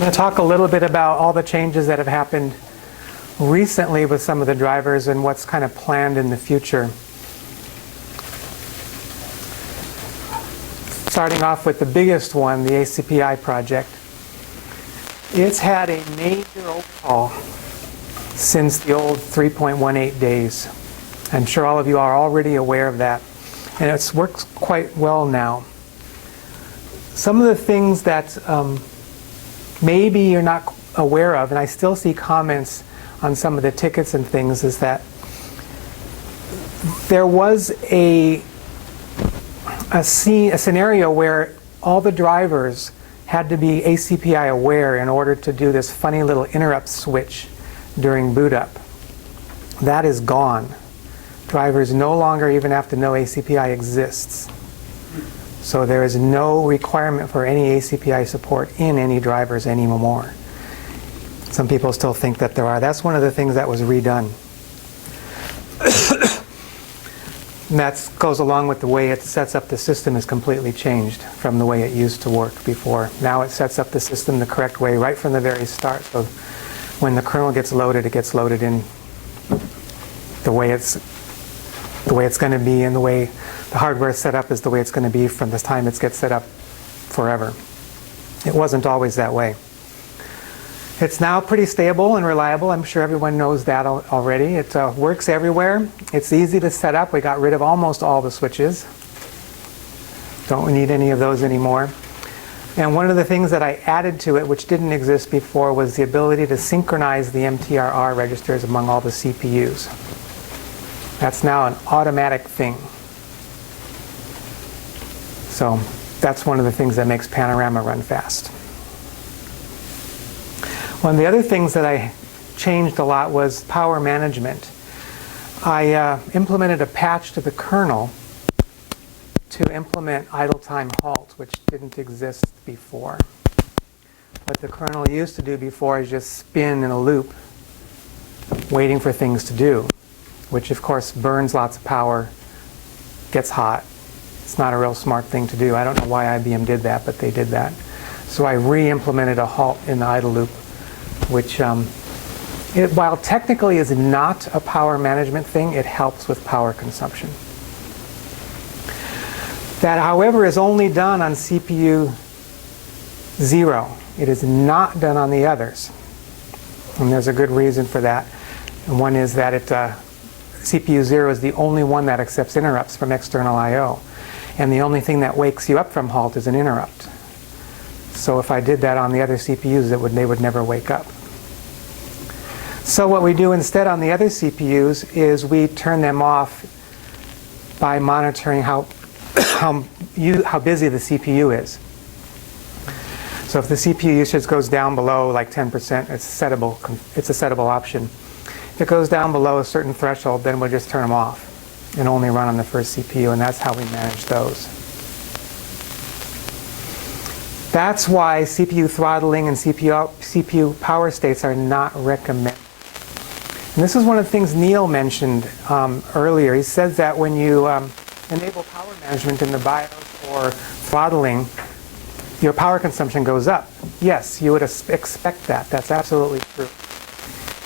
going to talk a little bit about all the changes that have happened recently with some of the drivers and what's kind of planned in the future. Starting off with the biggest one, the ACPI project. It's had a major overhaul since the old 3.18 days. I'm sure all of you are already aware of that. And it works quite well now. Some of the things that maybe you're not aware of, and I still see comments on some of the tickets and things, is that there was a scenario where all the drivers had to be ACPI aware in order to do this funny little interrupt switch during boot up. That is gone. Drivers no longer even have to know ACPI exists. So there is no requirement for any ACPI support in any drivers anymore. Some people still think that there are. That's one of the things that was redone. And that goes along with the way it sets up the system is completely changed from the way it used to work before. Now it sets up the system the correct way right from the very start. So when the kernel gets loaded, it gets loaded in the way it's going to be, and the way the hardware is set up is the way it's going to be from the time it gets set up forever. It wasn't always that way. It's now pretty stable and reliable. I'm sure everyone knows that already. It works everywhere. It's easy to set up. We got rid of almost all the switches. Don't need any of those anymore. And one of the things that I added to it, which didn't exist before, was the ability to synchronize the MTRR registers among all the CPUs. That's now an automatic thing. So that's one of the things that makes Panorama run fast. One of the other things that I changed a lot was power management. I implemented a patch to the kernel to implement idle time halt, which didn't exist before. What the kernel used to do before is just spin in a loop, waiting for things to do, which of course burns lots of power, gets hot. It's not a real smart thing to do. I don't know why IBM did that, but they did that. So I re-implemented a halt in the idle loop, which, while technically is not a power management thing, it helps with power consumption. That, however, is only done on CPU 0. It is not done on the others. And there's a good reason for that. And one is that CPU 0 is the only one that accepts interrupts from external I/O. And the only thing that wakes you up from halt is an interrupt. So if I did that on the other CPUs, they would never wake up. So what we do instead on the other CPUs is we turn them off by monitoring how busy the CPU is. So if the CPU usage goes down below like 10%, it's a settable option. If it goes down below a certain threshold, then we'll just turn them off and only run on the first CPU, and that's how we manage those. That's why CPU throttling and CPU power states are not recommended. And this is one of the things Neil mentioned earlier. He says that when you enable power management in the BIOS or throttling, your power consumption goes up. Yes, you would expect that. That's absolutely true.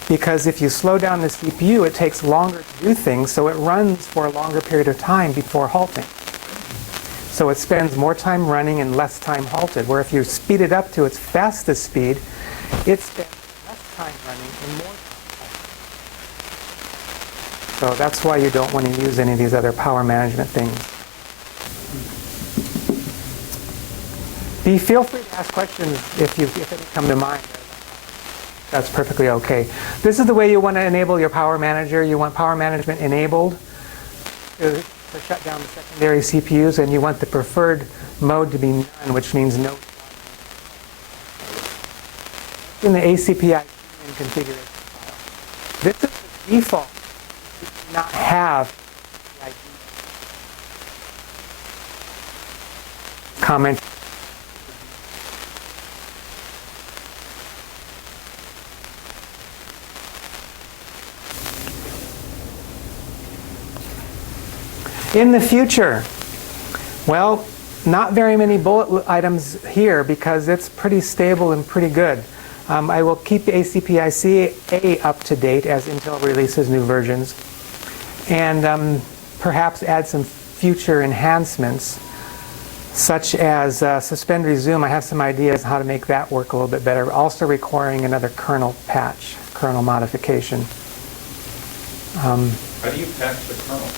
Because if you slow down the CPU, it takes longer to do things, so it runs for a longer period of time before halting. So it spends more time running and less time halted, where if you speed it up to its fastest speed, it spends less time running and more time halted. So that's why you don't want to use any of these other power management things. Feel free to ask questions if any come to mind. That's perfectly okay. This is the way you want to enable your power manager. You want power management enabled to shut down the secondary CPUs, and you want the preferred mode to be none, which means no. In the ACPI configuration file, this is the default. You do not have the ID. Comment. In the future, well, not very many bullet items here because it's pretty stable and pretty good. I will keep the ACPI-CA up to date as Intel releases new versions, and perhaps add some future enhancements, such as suspend resume. I have some ideas on how to make that work a little bit better, also requiring another kernel patch, kernel modification. How do you patch the kernel?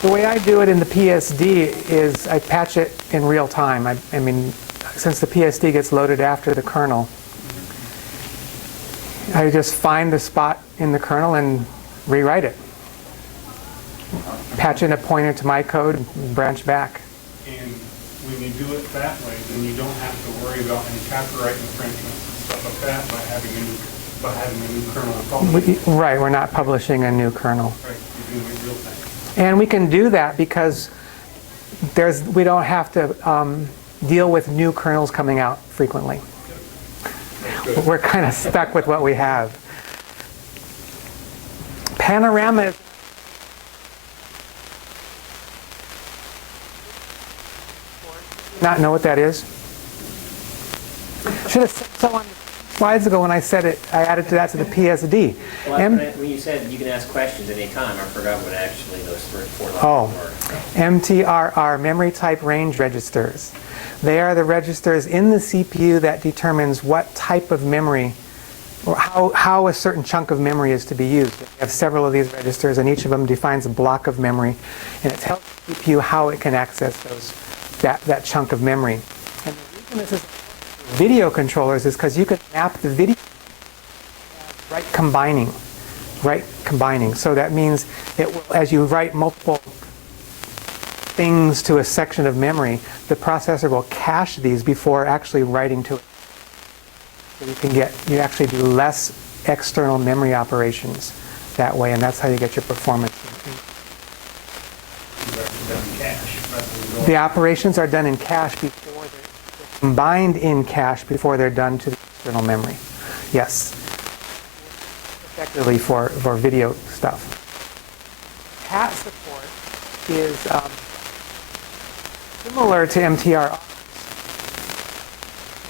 The way I do it in the PSD is I patch it in real time. I mean, since the PSD gets loaded after the kernel, I just find the spot in the kernel and rewrite it. Patch in a pointer to my code and branch back. And when you do it that way, then you don't have to worry about any copyright infringements and stuff like that by having a new kernel published. Right, we're not publishing a new kernel. Right, you're doing it real time. And we can do that because we don't have to deal with new kernels coming out frequently. We're kind of stuck with what we have. Panorama is not know what that is? Should have said so on slides ago when I said it. I added that to the PSD. Well, when you said you can ask questions at any time, I forgot what actually those four letters were. MTRR, memory type range registers. They are the registers in the CPU that determines what type of memory, or how a certain chunk of memory is to be used. We have several of these registers, and each of them defines a block of memory, and it tells the CPU how it can access that chunk of memory. And the reason this is video controllers is because you can map the video right combining. So that means it will, as you write multiple things to a section of memory, the processor will cache these before actually writing to it. So you actually do less external memory operations that way, and that's how you get your performance. The operations are done in cache before they're combined in cache before they're done to the external memory. Yes. Effectively for video stuff. PAT support is similar to MTR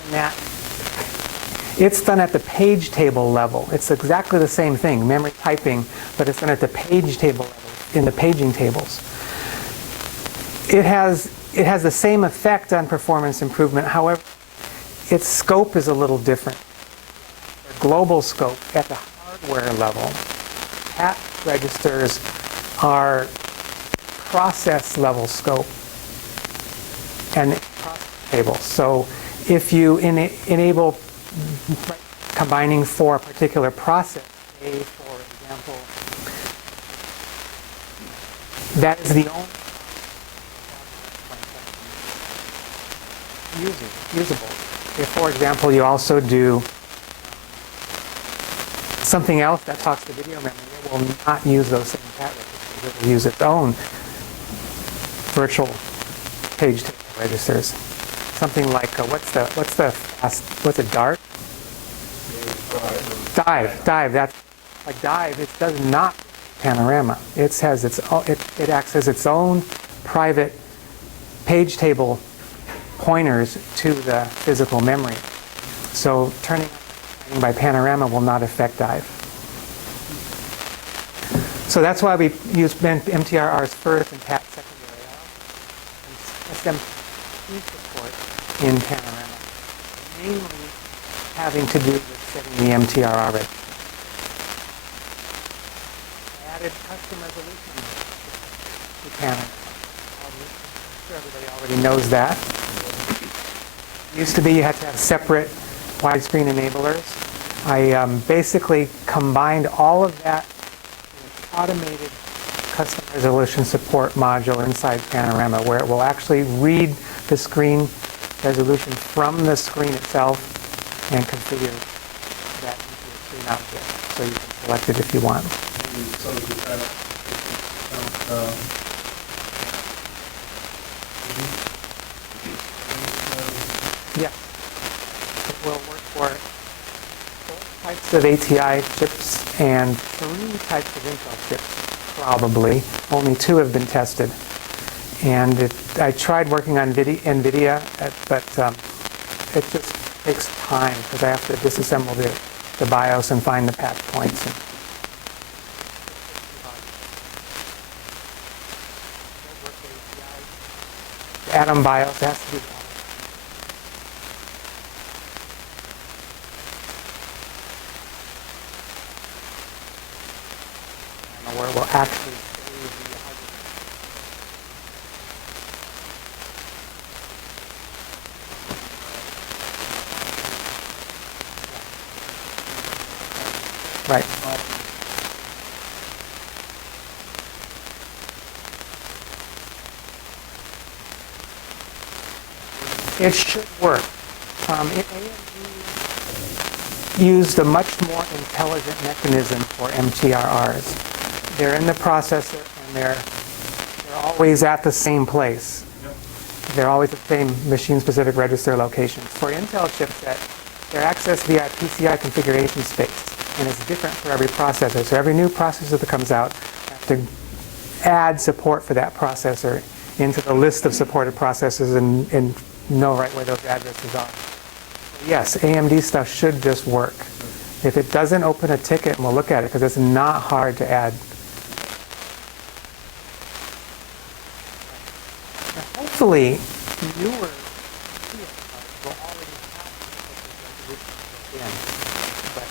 in that it's done at the page table level. It's exactly the same thing, memory typing, but it's done at the page table level in the paging tables. It has the same effect on performance improvement. However, its scope is a little different. The global scope at the hardware level, PAT registers are process level scope and process tables. So if you enable combining for a particular process, say for example, that is the only usable. If, for example, you also do something else that talks to video memory, it will not use those same PAT registers. It will use its own virtual page table registers. Something like what's a Dart? Dive. That's like Dive. It does not Panorama. It acts as its own private page table pointers to the physical memory. So turning by Panorama will not affect Dive. So that's why we use MTRRs first and PAT secondary. SMT support in Panorama, mainly having to do with setting the MTRR register. I added custom resolution to Panorama. I'm sure everybody already knows that. It used to be you had to have separate widescreen enablers. I basically combined all of that in an automated custom resolution support module inside Panorama, where it will actually read the screen resolution from the screen itself and configure that into a screen object. So you can select it if you want. Yes. It will work for both types of ATI chips and 3 types of Intel chips, probably. Only 2 have been tested. And I tried working on NVIDIA, but it just takes time because I have to disassemble the BIOS and find the patch points. The Atom BIOS has to be where it will actually save the right. It should work. AMD used a much more intelligent mechanism for MTRRs. They're in the processor and they're always at the same place. They're always at the same machine-specific register locations. For Intel chipset, they're accessed via PCI configuration space, and it's different for every processor. So every new processor that comes out, you have to add support for that processor into the list of supported processors and know right where those addresses are. Yes, AMD stuff should just work. If it doesn't, open a ticket and we'll look at it because it's not hard to add. Now, hopefully, newer will already have in, but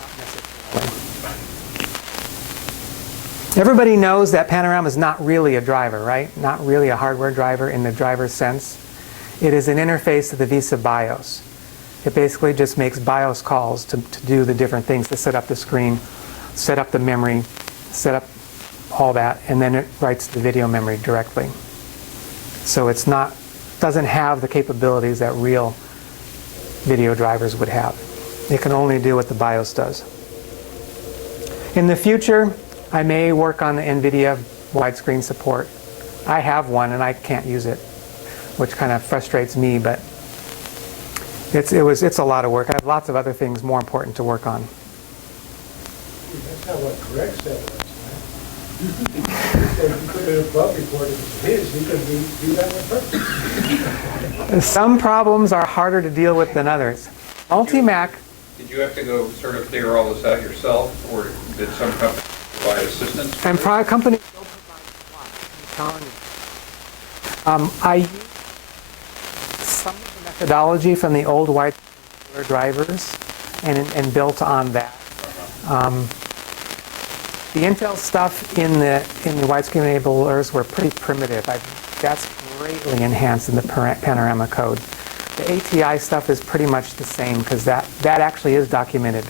not necessarily. Everybody knows that Panorama is not really a driver, right? Not really a hardware driver in the driver sense. It is an interface to the VISA BIOS. It basically just makes BIOS calls to do the different things, to set up the screen, set up the memory, set up all that, and then it writes the video memory directly. So it's not, doesn't have the capabilities that real video drivers would have. It can only do what the BIOS does. In the future, I may work on the NVIDIA widescreen support. I have one and I can't use it, which kind of frustrates me, but it's a lot of work. I have lots of other things more important to work on. That's not what Greg said last time. He said you put it above report, if it's his, he could do that on purpose. Some problems are harder to deal with than others. MultiMac. Did you have to go sort of figure all this out yourself, or did some company provide assistance? And companies don't provide I'm telling you. I use some of the methodology from the old white drivers and built on that. The Intel stuff in the widescreen enablers were pretty primitive. That's greatly enhanced in the Panorama code. The ATI stuff is pretty much the same because that actually is documented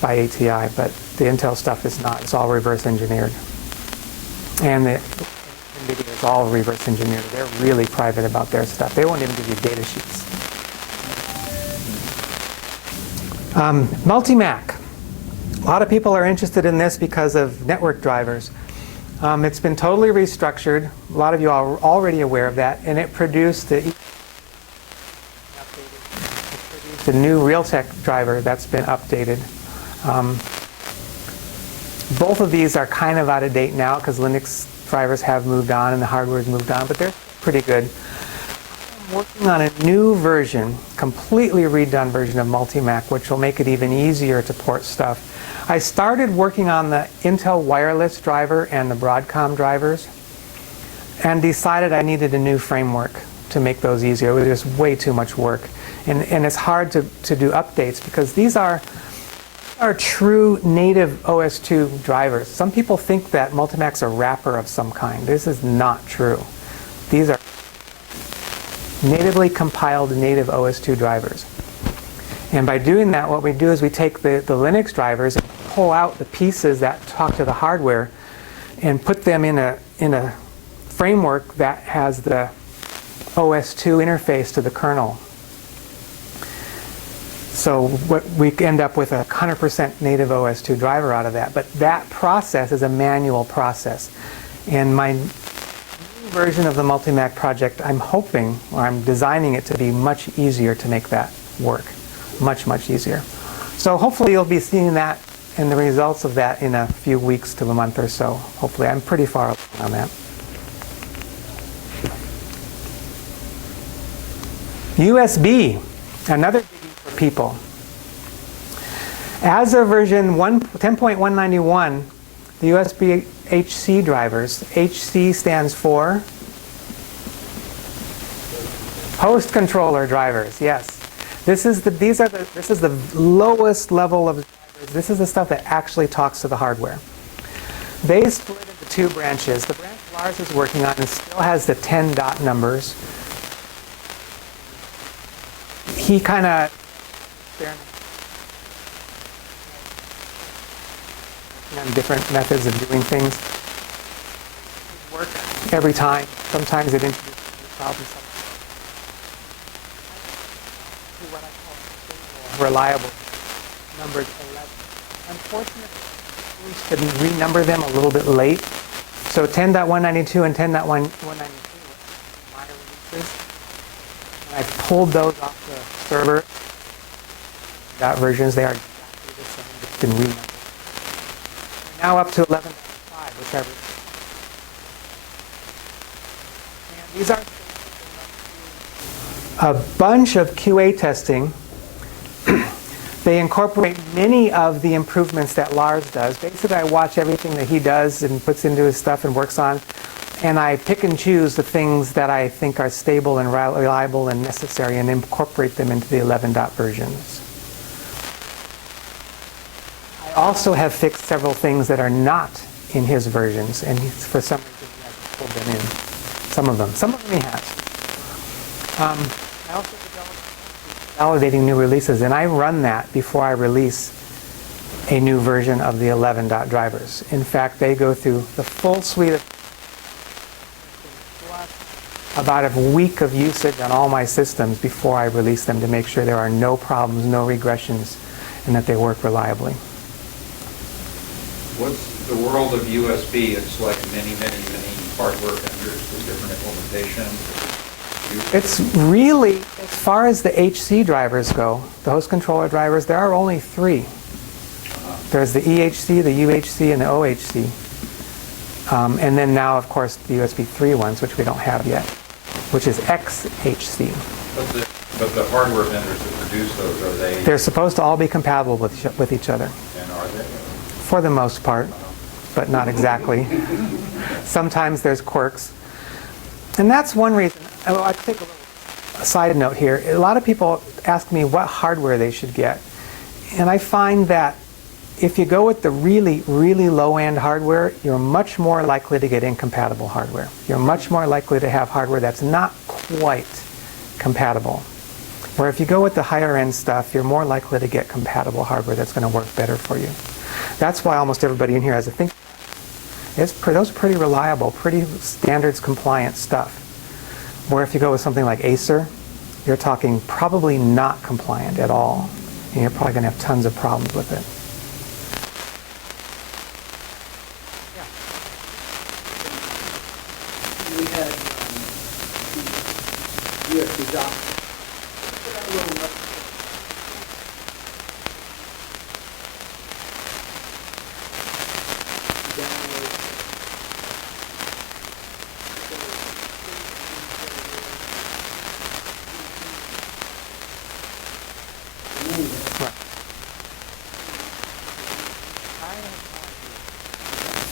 by ATI, but the Intel stuff is not. It's all reverse engineered. And the NVIDIA is all reverse engineered. They're really private about their stuff. They won't even give you data sheets. MultiMac. A lot of people are interested in this because of network drivers. It's been totally restructured. A lot of you are already aware of that, and it produced the new Realtek driver that's been updated. Both of these are kind of out of date now because Linux drivers have moved on and the hardware's moved on, but they're pretty good. I'm working on a new version, completely redone version of MultiMac, which will make it even easier to port stuff. I started working on the Intel wireless driver and the Broadcom drivers and decided I needed a new framework to make those easier. It was just way too much work. And it's hard to do updates because these are true native OS2 drivers. Some people think that MultiMac's a wrapper of some kind. This is not true. These are natively compiled native OS2 drivers. And by doing that, what we do is we take the Linux drivers and pull out the pieces that talk to the hardware and put them in a framework that has the OS2 interface to the kernel. So what we end up with a 100% native OS2 driver out of that. But that process is a manual process. And my new version of the MultiMac project, I'm hoping, or I'm designing it to be much easier to make that work. Much, much easier. So hopefully you'll be seeing that and the results of that in a few weeks to a month or so. Hopefully. I'm pretty far along on that. USB, another biggie for people. As of version 10.191, the USB AHCI drivers, HC stands for host controller drivers. Yes, this is the lowest level of drivers. This is the stuff that actually talks to the hardware. They split into two branches. The branch Lars is working on and still has the 10 dot numbers. He kind of experimented on different methods of doing things. It work every time. Sometimes it introduces new problems. What I call reliable numbers 11. Unfortunately, we should renumber them a little bit late. So 10.192 and 10.192 were minor releases. And I've pulled those off the server. Dot versions, they are exactly the same, just been renumbered. We're now up to 11.5, whichever. And these are a bunch of QA testing. They incorporate many of the improvements that Lars does. Basically, I watch everything that he does and puts into his stuff and works on, and I pick and choose the things that I think are stable and reliable and necessary and incorporate them into the 11 dot versions. I also have fixed several things that are not in his versions, and for some reason he hasn't pulled them in. Some of them he has. I also validating new releases, and I run that before I release a new version of the 11 dot drivers. In fact, they go through the full suite of about a week of usage on all my systems before I release them to make sure there are no problems, no regressions, and that they work reliably. What's the world of USB? It's like many hardware vendors with different implementation. It's really, as far as the HC drivers go, the host controller drivers, there are only three. There's the EHC, the UHC, and the OHC. And then now, of course, the USB 3 ones, which we don't have yet, which is XHC. But the hardware vendors that produce those, are they? They're supposed to all be compatible with each other. And are they? For the most part, but not exactly. Sometimes there's quirks. And that's one reason. I'll take a side note here. A lot of people ask me what hardware they should get. And I find that if you go with the really low-end hardware, you're much more likely to get incompatible hardware. You're much more likely to have hardware that's not quite compatible. Where if you go with the higher-end stuff, you're more likely to get compatible hardware that's going to work better for you. That's why almost everybody in here has a ThinkPad. Those are pretty reliable, pretty standards-compliant stuff. Where if you go with something like Acer, you're talking probably not compliant at all, and you're probably going to have tons of problems with it. We had USB dock.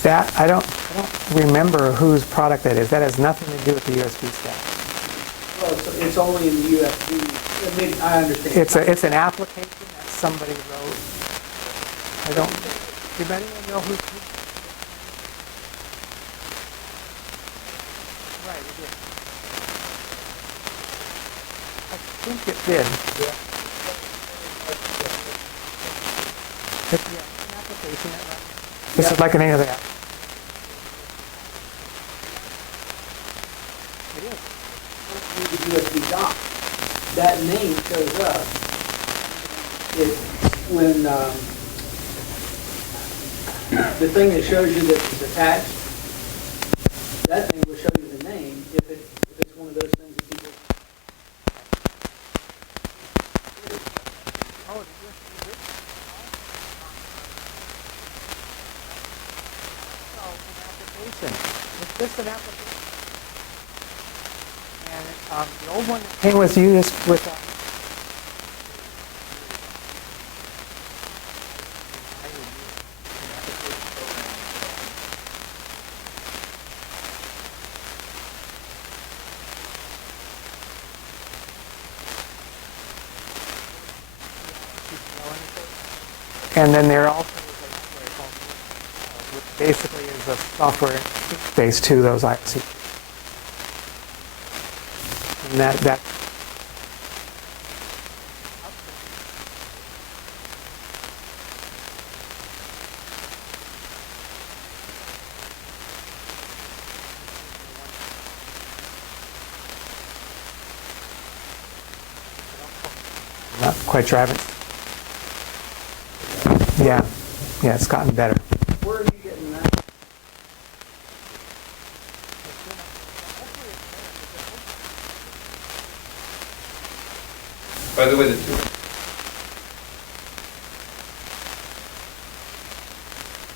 That, I don't remember whose product that is. That has nothing to do with the USB stack. Well, it's only in the USB. I mean, I understand. It's an application that somebody wrote. I don't. Did anyone know who? Right, it did. I think it did. It's an application that runs. This is like any other app. It is. The USB dock. That name shows up. When the thing that shows you that it's attached, that thing will show you the name if it's one of those things that people. Oh, the USB written. So, an application. It's just an application. And The old one that came with you is with and then there also is a software called Warpstock, which basically is a software interface to those AHCI. And that not quite driving. Yeah, it's gotten better. Where are you getting that? By the way, the two,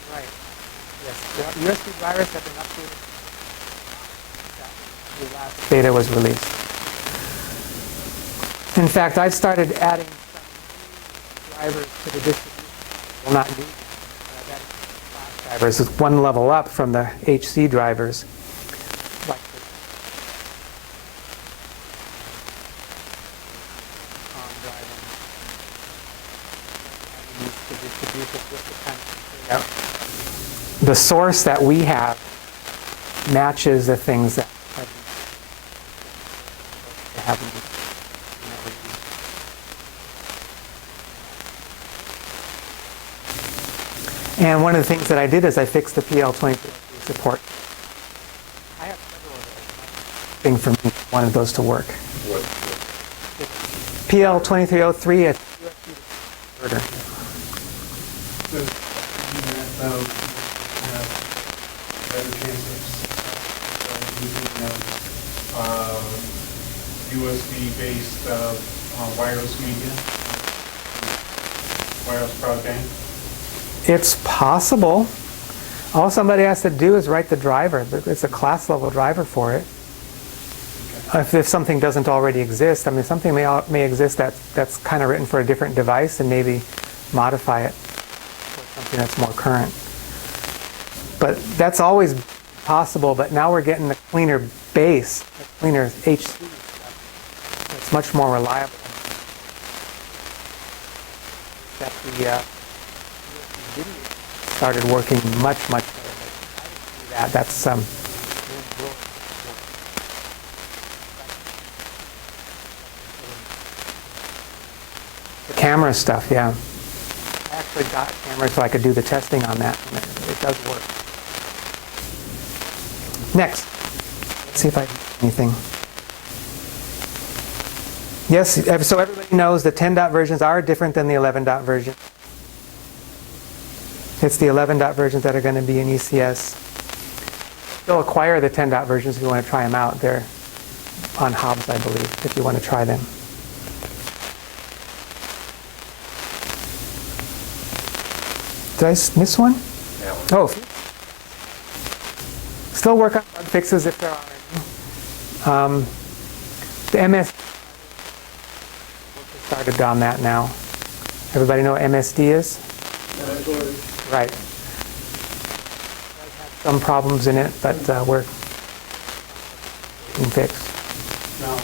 Right. Yes, the USB drivers have been updated. The last beta was released. In fact, I've started adding some new drivers to the distribution. Will not need flash drivers. It's one level up from the HC drivers. Like the the source that we have matches the things that have been And one of the things that I did is I fixed the PL2303 support. I have several of those. Thing for me, wanted those to work. what, PL2303 at USB converter. That'll have better chances of using USB-based wireless media, wireless broadband. It's possible. All somebody has to do is write the driver. It's a class level driver for it. If something doesn't already exist, I mean, something may exist that's kind of written for a different device, and maybe modify it for something that's more current. But that's always possible, but now we're getting the cleaner base, the cleaner HC stuff. It's much more reliable. That the started working much better. That's the camera stuff, yeah. I actually got a camera so I could do the testing on that, and it does work. Next, let's see if I do anything. Yes, so everybody knows the 10 dot versions are different than the 11 dot version. It's the 11 dot versions that are going to be in ECS. Still acquire the 10 dot versions if you want to try them out. They're on Hobbs, I believe, if you want to try them. Did I miss one? that one? Oh. Still work on bug fixes if there are any. The MS started on that now. Everybody know what MSD is? Right. It has some problems in it, but we're getting fixed. Now,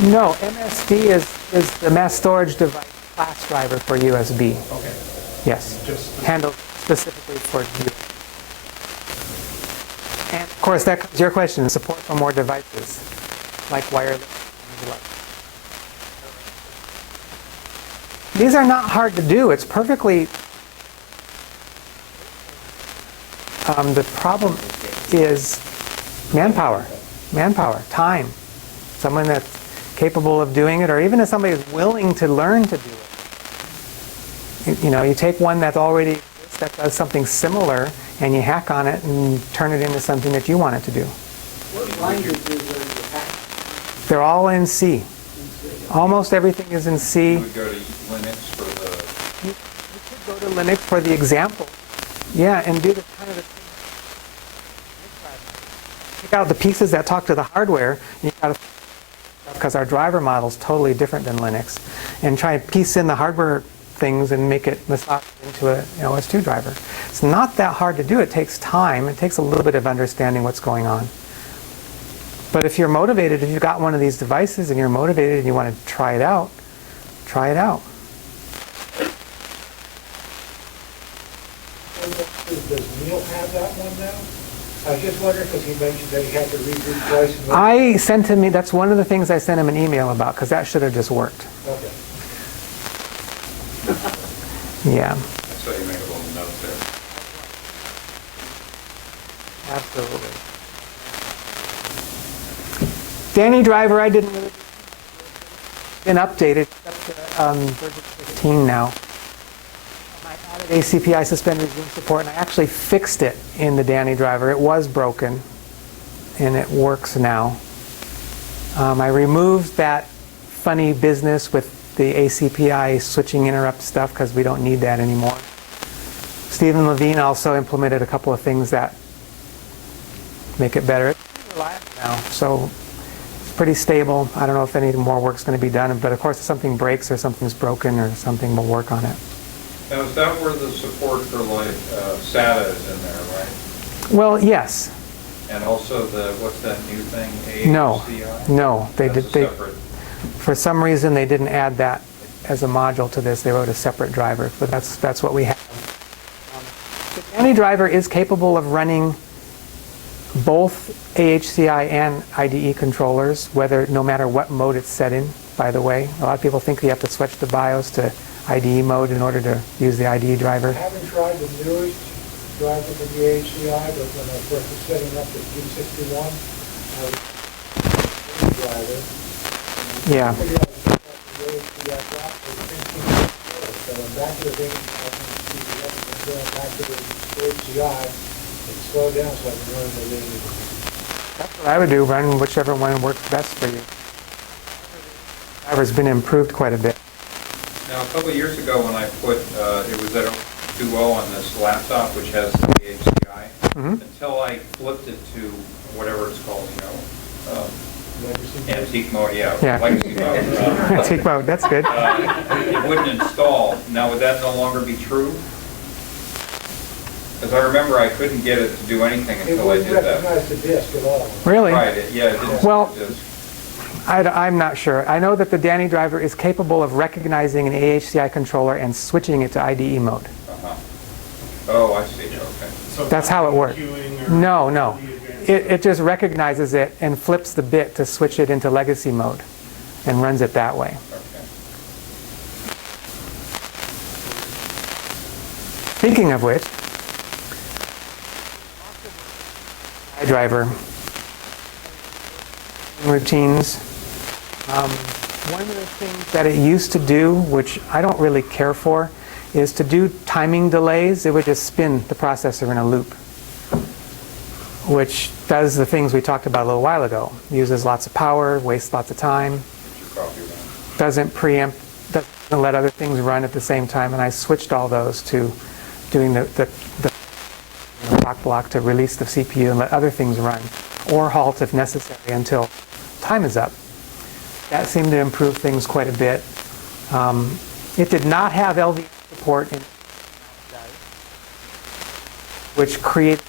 No, MSD is the mass storage device class driver for USB. okay, Yes. just, Handled specifically for USB. And of course, that comes your question, support for more devices, like wireless. These are not hard to do. It's perfectly... the problem is manpower, time. Someone that's capable of doing it, or even if somebody is willing to learn to do it. You know, you take one that already exists that does something similar, and you hack on it and turn it into something that you want it to do. What languages are you attached They're all in C. to? Almost everything is in C. You would go to Linux for the, You could go to Linux for the example. Yeah, and do the kind of the thing. Take out the pieces that talk to the hardware, and you got to, because our driver model is totally different than Linux, and try and piece in the hardware things and make it massage into an OS2 driver. It's not that hard to do. It takes time. It takes a little bit of understanding what's going on. But if you're motivated, if you've got one of these devices and you're motivated and you want to try it out, try it out. Does Neil have that one now? I was just wondering, because he mentioned that he had to reboot twice. And I sent him, that's one of the things I sent him an email about, because that should have just worked. Okay. Yeah, so you make a little note there. absolutely. Danny driver, I didn't really, been updated, except version 15 now. I added ACPI suspend resume support, and I actually fixed it in the Danny driver. It was broken, and it works now. I removed that funny business with the ACPI switching interrupt stuff because we don't need that anymore. Stephen Levine also implemented a couple of things that make it better. It's reliable now, so it's pretty stable. I don't know if any more work's going to be done, but of course if something breaks or something's broken or something, we'll work on it. Now, is that where the support for like SATA is in there, right? Well, yes. And also the, what's that new thing, No. AHCI? No, they That's did. a separate. For some reason, they didn't add that as a module to this. They wrote a separate driver, but that's what we have. The Danny driver is capable of running both AHCI and IDE controllers, no matter what mode it's set in, by the way. A lot of people think you have to switch the BIOS to IDE mode in order to use the IDE driver. I haven't tried the newest driver for the AHCI, but when I first was setting up the G61, I was the driver. Yeah. I figured out the AHCI drop was 15 so I'm back to the thing, I can see going back to the AHCI, and slow down so I can run the linear. That's what I would do, run whichever one works best for you. The driver's been improved quite a bit. Now, a couple of years ago when I put, it was at 2.0 on this laptop, which has the AHCI, until I flipped it to whatever it's called, antique mode, Yeah. legacy mode. Antique mode, that's good. It wouldn't install. Now, would that no longer be true? Because I remember I couldn't get it to do anything It until I wouldn't did that. recognize the disk at all. Really? Right, it didn't. Well, it just- I'm not sure. I know that the Danny driver is capable of recognizing an AHCI controller and switching it to IDE mode. Oh, I see, okay. So That's how it works. queuing or No. the advanced- It just recognizes it and flips the bit to switch it into legacy mode and runs it that way. Okay. Speaking of which, driver routines. One of the things that it used to do, which I don't really care for, is to do timing delays. It would just spin the processor in a loop, which does the things we talked about a little while ago. Uses lots of power, wastes lots of time, doesn't preempt, doesn't let other things run at the same time, and I switched all those to doing the clock block to release the CPU and let other things run, or halt if necessary until time is up. That seemed to improve things quite a bit. It did not have LVM support, which created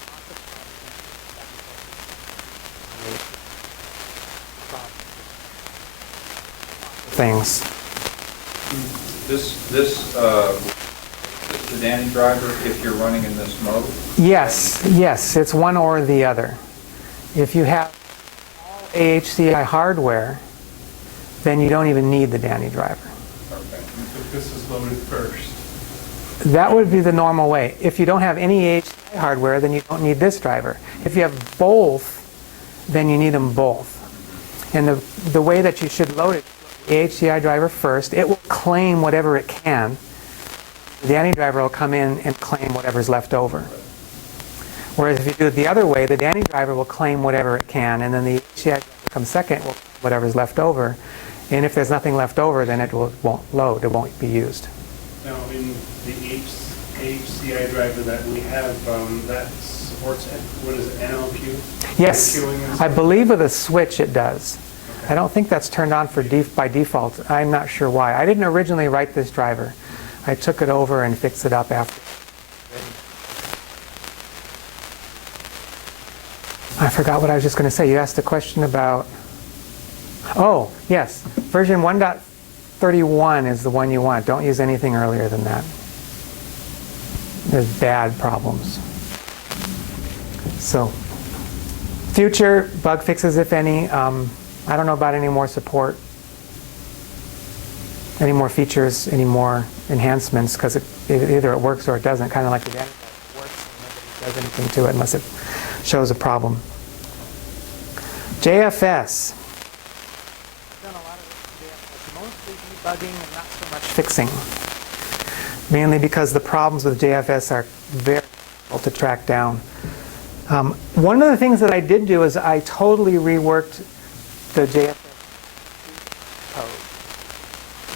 things. This the Danny driver, if you're running in this mode? Yes, it's one or the other. If you have all AHCI hardware, then you don't even need the Danny driver. Okay. If this is loaded first. That would be the normal way. If you don't have any AHCI hardware, then you don't need this driver. If you have both, then you need them both. And the way that you should load it, the AHCI driver first, it will claim whatever it can. The Danny driver will come in and claim whatever's left over. Whereas if you do it the other way, the Danny driver will claim whatever it can, and then the AHCI driver comes second, will claim whatever's left over. And if there's nothing left over, then won't load, it won't be used. Now, in the AHCI driver that we have, that supports, what is it, NLQ? Yes, Queuing and I stuff? believe with a switch it does. Okay. I don't think that's turned on by default. I'm not sure why. I didn't originally write this driver. I took it over and fixed it up after. I forgot what I was just going to say. You asked a question about... Oh, yes. Version 1.31 is the one you want. Don't use anything earlier than that. There's bad problems. So, future bug fixes, if any. I don't know about any more support, any more features, any more enhancements, because either it works or it doesn't, kind of like the It works and nobody does anything to it unless it shows a problem. JFS. I've done a lot of this in JFS, mostly debugging and not so much fixing. Mainly because the problems with JFS are very difficult to track down. One of the things that I did do is I totally reworked the JFS code,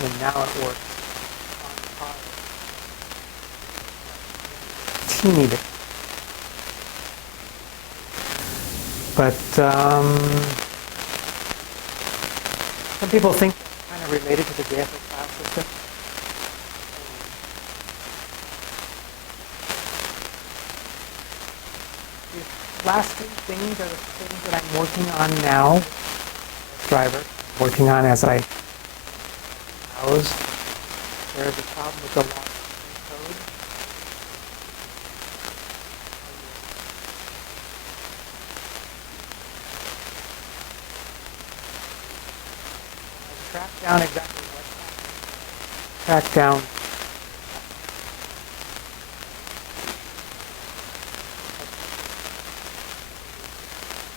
and now it works on par. Teeny bit. But some people think it's kind of related to the JFS file system. These last three things are the things that I'm working on now. Driver, working on as I browse. There's a problem with the log code. Track down exactly what's happening. Track down.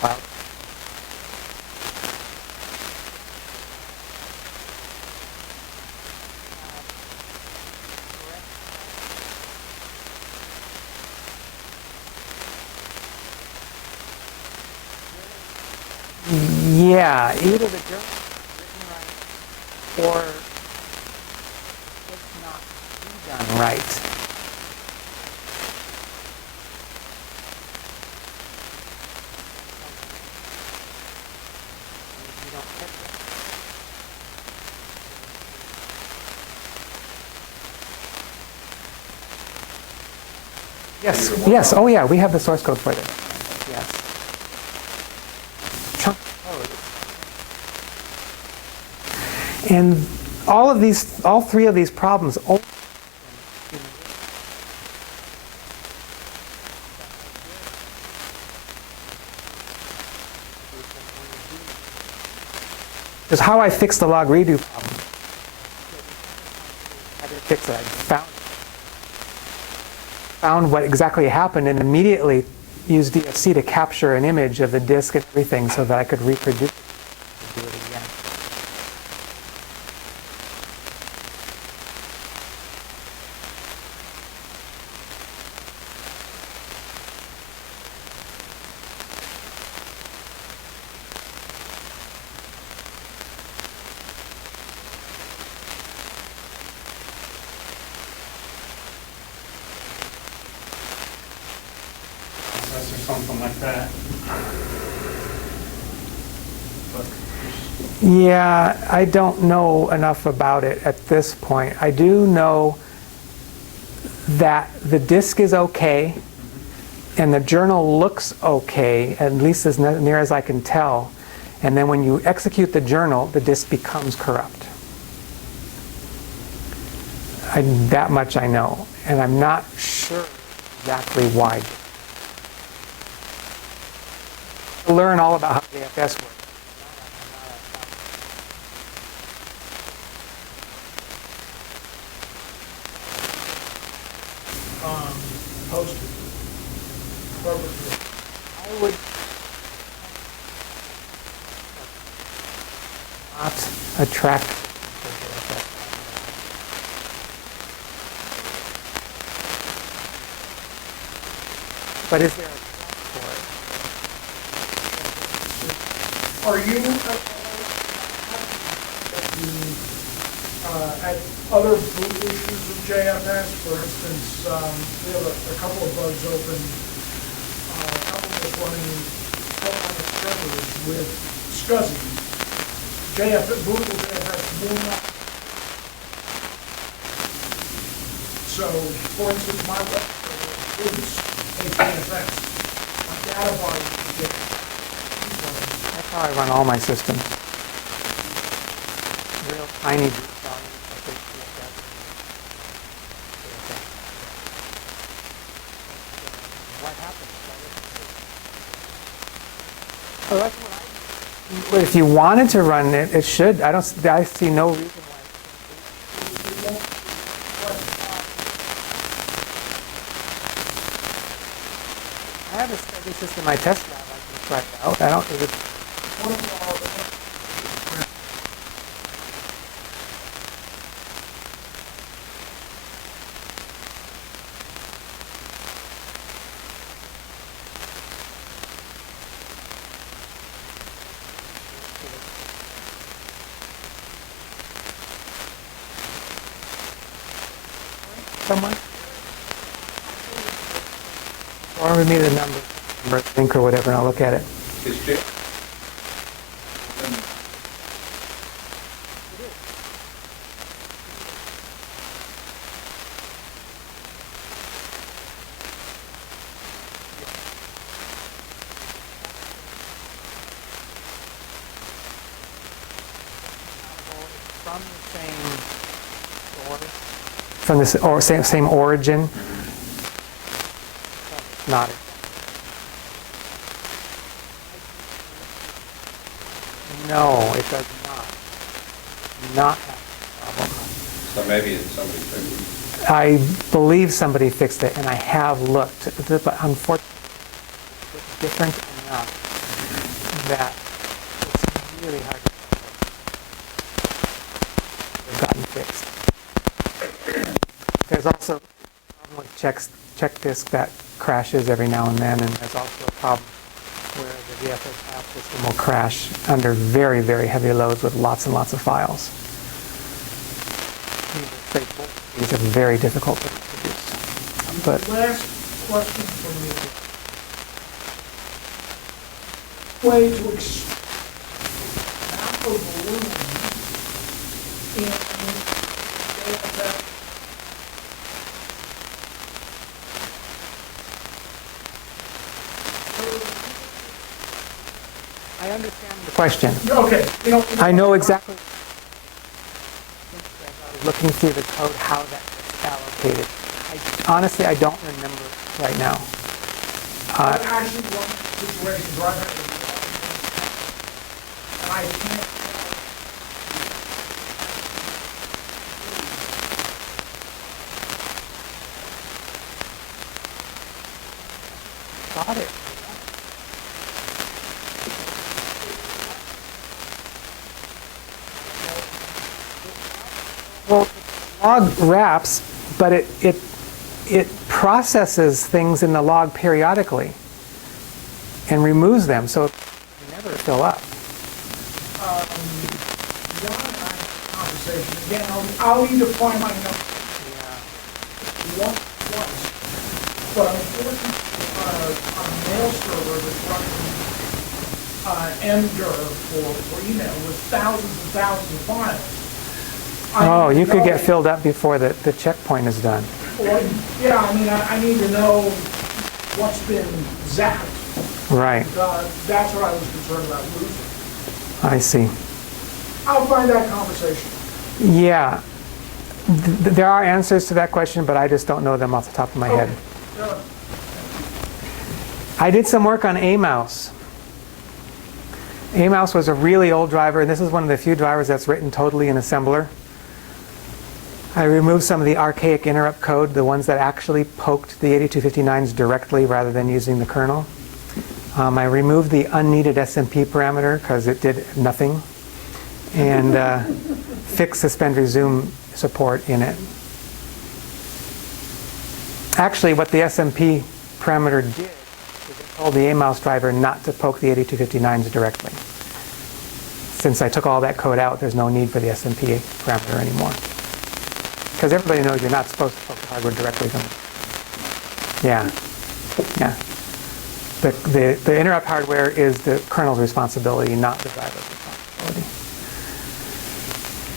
Wow. Yeah, either the journal is written right or it's not done right. You don't catch it. Yes, yes, oh yeah, we have the source code for this. Yes. Chunk code. And all three of these problems only is how I fixed the log redo problem. I didn't fix it. I found what exactly happened and immediately used DFC to capture an image of the disk and everything so that I could reproduce it and do it again. Or something like that. But Yeah, I don't know enough about it at this point. I do know that the disk is okay and the journal looks okay, at least as near as I can tell. And then when you execute the journal, the disk becomes corrupt. That much I know, and I'm not sure exactly why. To learn all about how JFS works. Posted. I would not attract. But is there a track for it? Are you, at other boot issues of JFS. For instance, we have a couple of bugs open. A couple of us running servers with SCSI. Bootable JFS will not. So, for instance, my web server boots ACFS. My data bar is different. That's how I run all my systems. Real tiny boot volumes. What happened? Oh, that's what well, if you wanted to run it, it should. I see no reason why. I have a steady system in my test lab I can try it out. I don't. Is it, someone? Or we need a number, link or whatever, and I'll look at it. Is J? From the same origin. Not it. No, it does not. Not have a problem. So maybe it's somebody fixed it. I believe somebody fixed it, and I have looked, but unfortunately, it's different enough that it's really hard to gotten fixed. There's also a problem with check disk that crashes every now and then, and there's also a problem where the VFS app system will crash under very, very heavy loads with lots and lots of files. These are very difficult to produce. But Last question from me. Way to map a balloon in JFS. I understand the question. Okay. I know exactly. Looking through the code, how that gets allocated. Honestly, I don't remember right now. Actually, one situation driving and I can't. Got it. Well, log wraps, but it processes things in the log periodically and removes them, so it never fill up. John and I had a conversation. Again, I'll need to find my notes. Once, but unfortunately, on a mail server that's running MDIR for email with thousands and thousands of files. Oh, you could get filled up before the checkpoint is done. Well, yeah, I mean, I need to know what's been zapped. Right. That's what I was concerned about losing. I see. I'll find that conversation. Yeah. There are answers to that question, but I just don't know them off the top of my head. I did some work on AMouse. AMouse was a really old driver, and this is one of the few drivers that's written totally in assembler. I removed some of the archaic interrupt code, the ones that actually poked the 8259s directly rather than using the kernel. I removed the unneeded SMP parameter because it did nothing, and fixed suspend resume support in it. Actually, what the SMP parameter did is it told the AMouse driver not to poke the 8259s directly. since I took all that code out, there's no need for the SMP parameter anymore. Because everybody knows you're not supposed to poke the hardware directly from it. Yeah. Yeah. The interrupt hardware is the kernel's responsibility, not the driver's responsibility.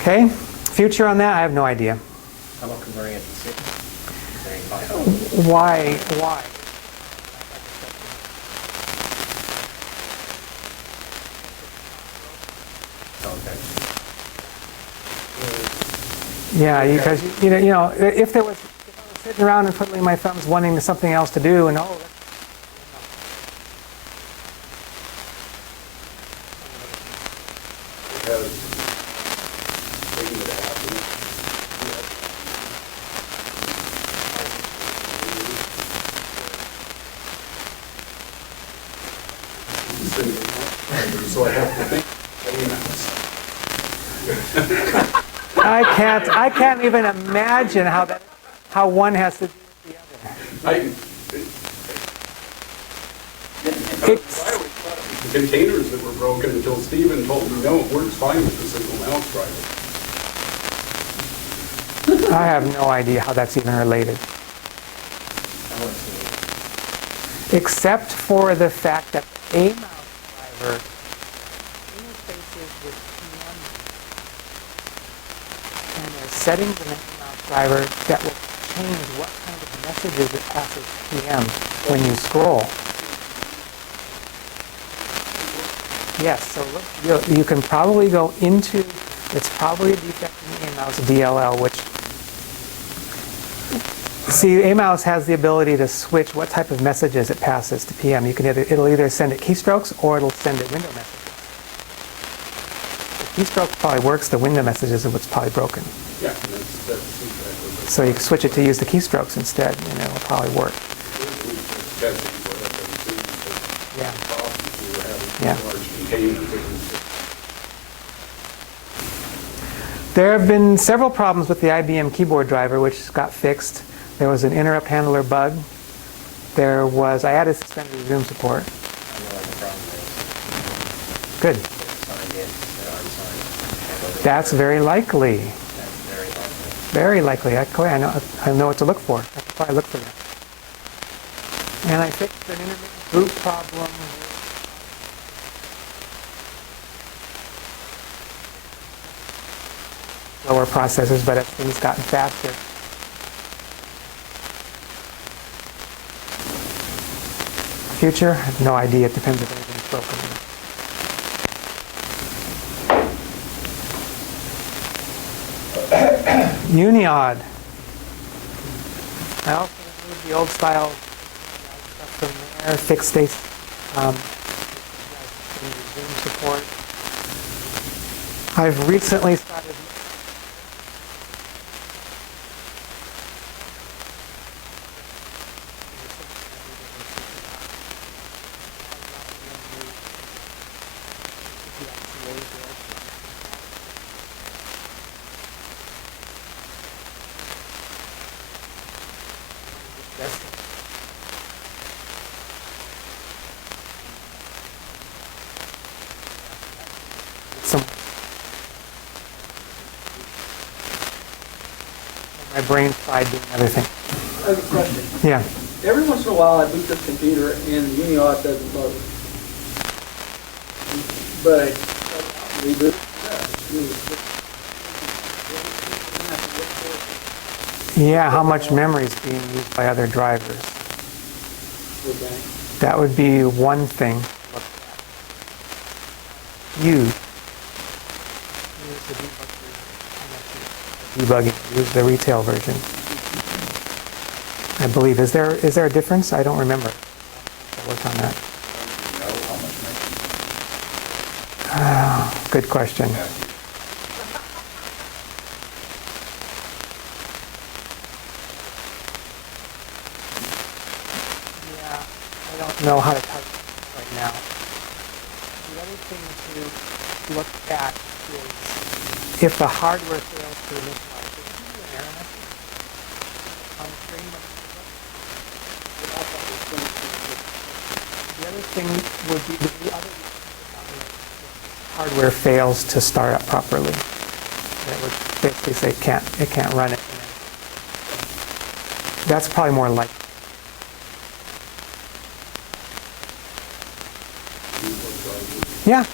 Okay? Future on that, I have no idea. How about converting it to 6? Is there any possibility? Why? Yeah, because you know, if I was sitting around and twiddling my thumbs, wanting something else to do, and So I have to think. I can't even imagine how one has to do with the other. I always thought it was the containers that were broken until Stephen told me, no, it works fine with the single mouse driver. I have no idea how that's even related. Except for the fact that a mouse driver interfaces with PM, and there's settings in the mouse driver that will change what kind of messages it passes PM when you scroll. Yes, so look, you can probably go into, it's probably a defect in the A-mouse DLL, which, see, A-mouse has the ability to switch what type of messages it passes to PM. It'll either send it keystrokes or it'll send it window messages. The keystroke probably works, the window messages are what's probably broken. Yeah, and that's exactly. So you can switch it to use the keystrokes instead, and it'll probably work. Yeah. Yeah. There have been several problems with the IBM keyboard driver, which got fixed. There was an interrupt handler bug. I added suspended resume support. I know what the problem is. Good. It's signed in, they're unsigned. That's very likely. That's very likely. Very likely. I know what to look for. I can probably look for that. And I fixed an intermittent boot problem. Lower processors, but everything's gotten faster. Future? I have no idea. It depends if anything's broken. Uniod. I also removed the old style stuff from there, fixed state Zoom support. I've recently started my brain fried doing everything. I have a question. Yeah. Every once in a while, I boot this computer and the Uniauth doesn't load. But reboot. Yeah, how much memory is being used by other drivers? Okay. That would be one thing. Use the debugging. Use the retail version. I believe. Is there a difference? I don't remember. I worked on that. Good question. I don't know how to type right now. The other thing to look at is if the hardware fails to initialize, is there an error message on the screen? The other thing would be the other hardware fails to start up properly. It would basically say it can't run it. That's probably more likely. Yeah.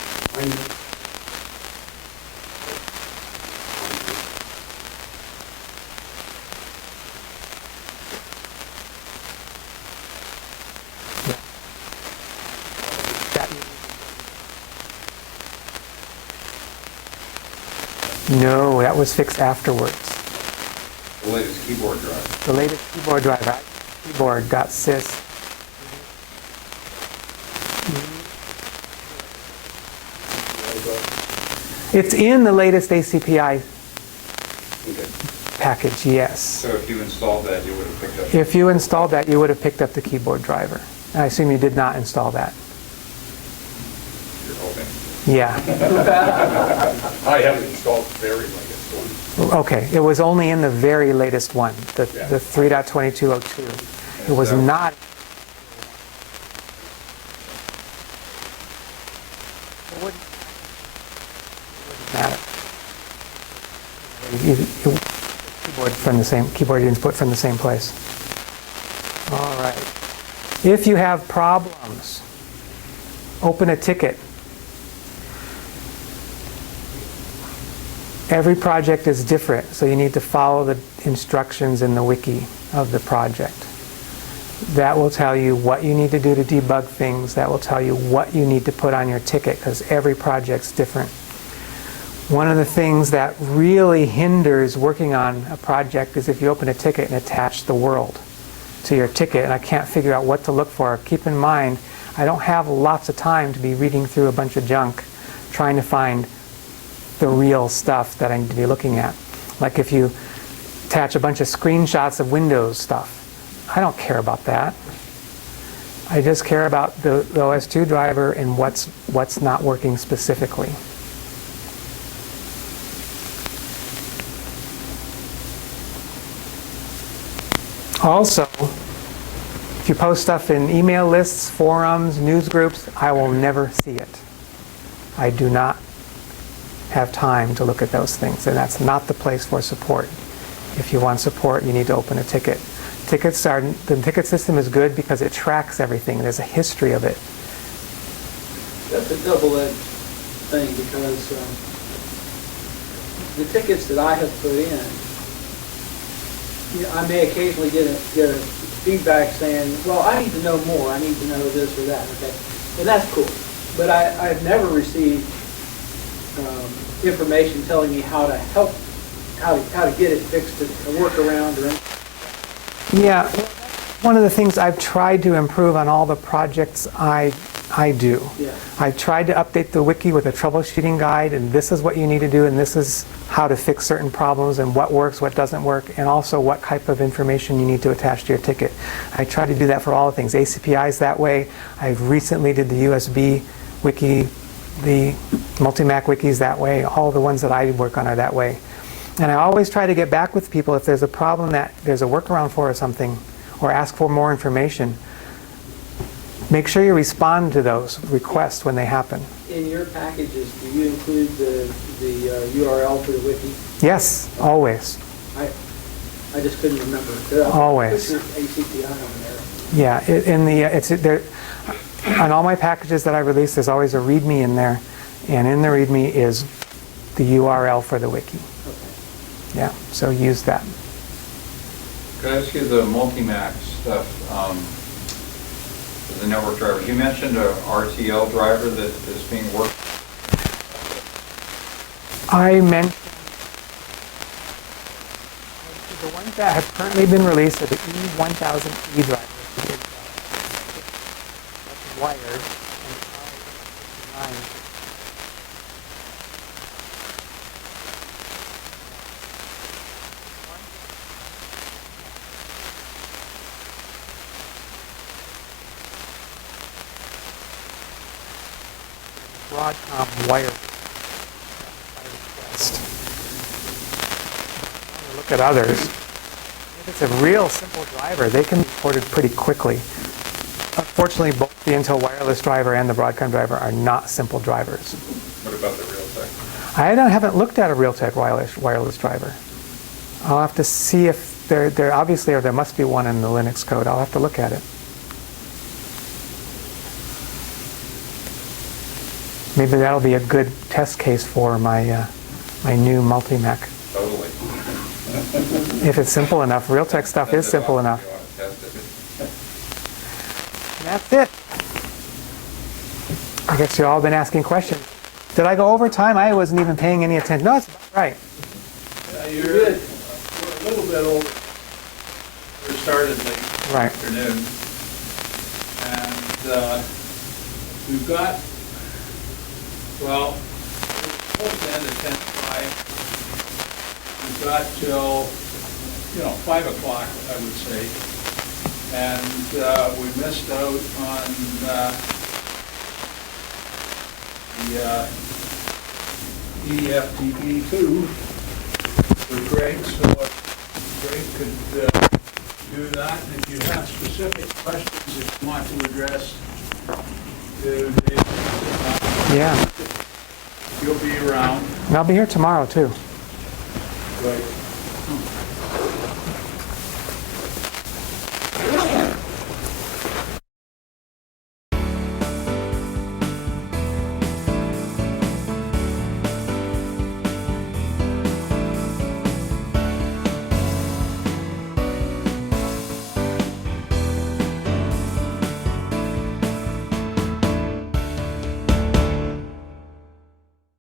No, that was fixed afterwards. The latest keyboard drive. The latest keyboard driver, keyboard.sys. It's in the latest ACPI package, yes. So if you installed that, you would have picked up. If you installed that, you would have picked up the keyboard driver. I assume you did not install that. You're hoping. Yeah. I haven't installed the very latest one. Okay, it was only in the very latest one, the 3.2202. It was not. It wouldn't matter. Keyboard input from the same place. All right. If you have problems, open a ticket. Every project is different, so you need to follow the instructions in the wiki of the project. That will tell you what you need to do to debug things. That will tell you what you need to put on your ticket, because every project's different. One of the things that really hinders working on a project is if you open a ticket and attach the world to your ticket, and I can't figure out what to look for. Keep in mind, I don't have lots of time to be reading through a bunch of junk trying to find the real stuff that I need to be looking at. Like if you attach a bunch of screenshots of Windows stuff, I don't care about that. I just care about the OS2 driver and what's not working specifically. Also, if you post stuff in email lists, forums, news groups, I will never see it. I do not have time to look at those things, and that's not the place for support. If you want support, you need to open a ticket. The ticket system is good because it tracks everything. There's a history of it. That's a double-edged thing, because the tickets that I have put in, I may occasionally get a feedback saying, well, I need to know more, I need to know this or that, okay? And that's cool. But I've never received information telling me how to help, how to get it fixed, a workaround or anything. Yeah, one of the things I've tried to improve on all the projects I do. Yeah. I've tried to update the wiki with a troubleshooting guide, and this is what you need to do, and this is how to fix certain problems, and what works, what doesn't work, and also what type of information you need to attach to your ticket. I try to do that for all the things. ACPI is that way. I recently did the USB wiki, the MultiMac wikis that way. All the ones that I work on are that way. And I always try to get back with people if there's a problem that there's a workaround for or something, or ask for more information. Make sure you respond to those requests when they happen. In your packages, do you include the URL for the wiki? Yes, always. I just couldn't remember. Always. Put your ACPI on there. Yeah, it's there. On all my packages that I release, there's always a README in there, and in the README is the URL for the wiki. Okay. Yeah, so use that. Could I ask you the MultiMac stuff, the network drivers? You mentioned a RTL driver that is being worked. I mentioned the ones that have currently been released are the E1000E drivers. That's wired. And the Broadcom wire. Look at others. If it's a real simple driver, they can be ported pretty quickly. Unfortunately, both the Intel wireless driver and the Broadcom driver are not simple drivers. What about the Realtek? Haven't looked at a Realtek wireless driver. I'll have to see if there obviously, or there must be one in the Linux code. I'll have to look at it. Maybe that'll be a good test case for my my new MultiMac. Totally. If it's simple enough. Realtek stuff is simple enough. You want to test it. And that's it. I guess you've all been asking questions. Did I go over time? I wasn't even paying any attention. No, it's about right. You're good. We're a little bit over. We started late Right. afternoon. And we've got, well, we're supposed to end at 10:05. We've got till, 5 o'clock, I would say. And we missed out on the EFTE 2 with Greg, so if Greg could do that, and if you have specific questions that you want to address to Dave, Yeah. you'll be around. And I'll be here tomorrow, too. Right.